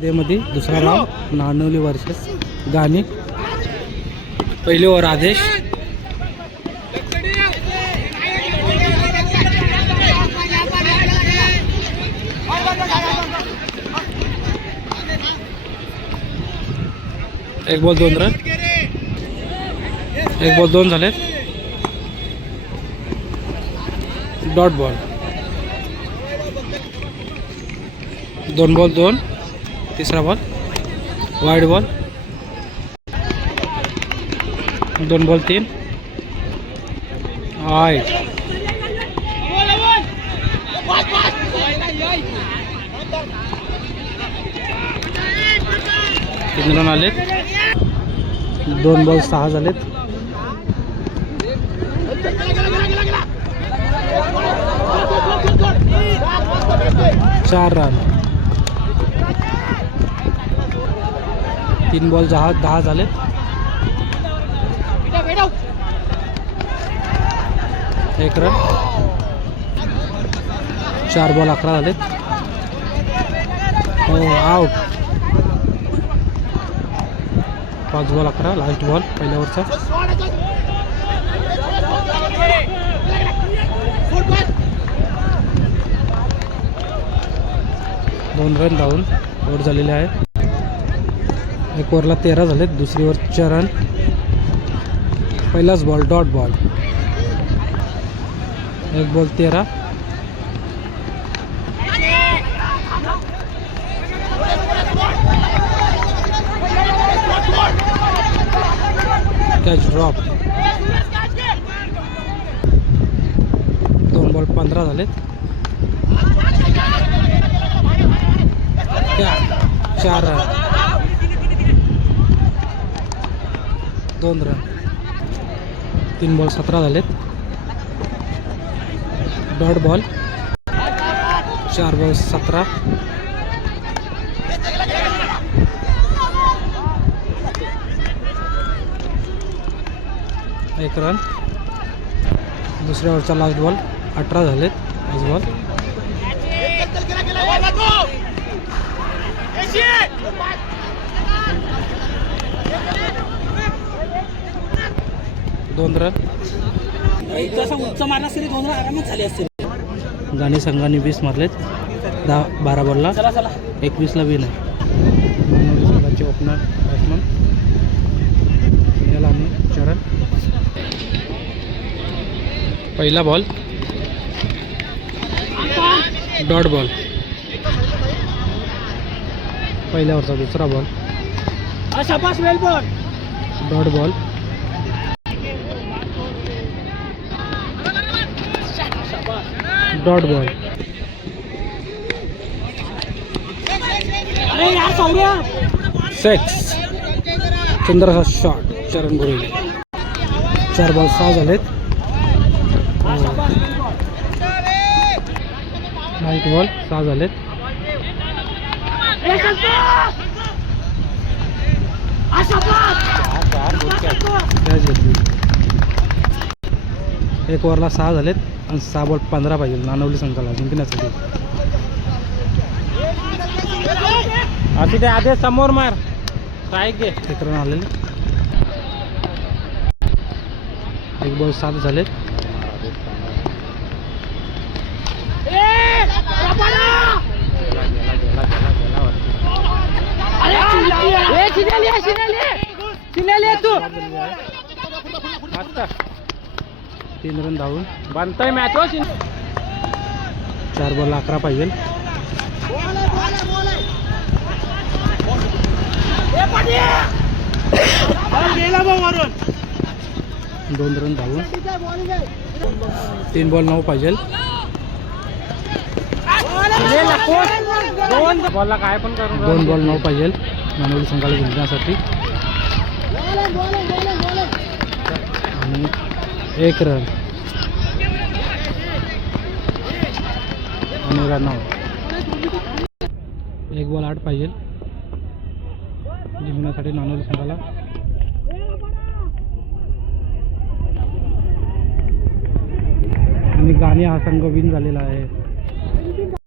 मध्ये दुसरा round नानवली versus गाणी. पहिले ओव्हर आदेश. एक बॉल 2 रन. एक बॉल 2 झालेत. Dot ball. 2 बॉल 2. तिसरा ball wide ball. 2 ball 3 wide. 3 run आलेत. 2 बॉल 6 झालेत. 4 रन. 3 बॉल 10 झालेत. 1 रन. 4 बॉल 11 झालेत. हो आउट. 5 बॉल 11. लास्ट बॉल पहिल्यावरचा. दोन रन धावून आउट झालेले आहे. एक ओव्हरला 13 झालेत. दुसरी ओव्हर 4 रन. पहिलाच ball dot ball. 1 ball 13. Catch drop. 2 ball 15 झालेत. 4 रन. 2 रन. 3 बॉल 17 झालेत. Dot ball. 4 बॉल 17. 1 रन. दुसऱ्या ओव्हरचा लास्ट बॉल 18 झालेत. Last ball. 2 रन. उच्च मारला तरी 2 रन आरामात झाले असते. गाणी संघाने 20 मारलेत. 12 बॉलला 21ला विन आहे. संघाचे ओपनर बॅट्समन याला चरण. पहिला बॉल डॉट बॉल. पहिल्यावरचा दुसरा ball dot ball. Dot ball. Six. सुंदर असा शॉट चरण गुरुले. 4 बॉल 6 झालेत. लाईट बॉल 6 झालेत. कॅच घेतली. 1 ओव्हरला 6 झालेत आणि 6 बॉल 15 पाहिजे नानवली संघाला जिंकण्यासाठी. असू दे आधे समोर मार. स्ट्राईक घे. 1 रन आलेले. 1 बॉल 7 झालेत. तीन रन धावून बनतय मॅच. 4 बॉल 11 पाहिजे. 2 रन धावून. 3 बॉल 9 पाहिजे. 2 बॉलला काय पण करून 2 बॉल 9 पाहिजे नानवली संघाला जिंकण्यासाठी. आणि 1 रन आणि रन आउट. 1 बॉल 8 पाहिजे जिंकण्यासाठी नानवली संघाला. आणि गाणी हा संघ विन झालेला आहे.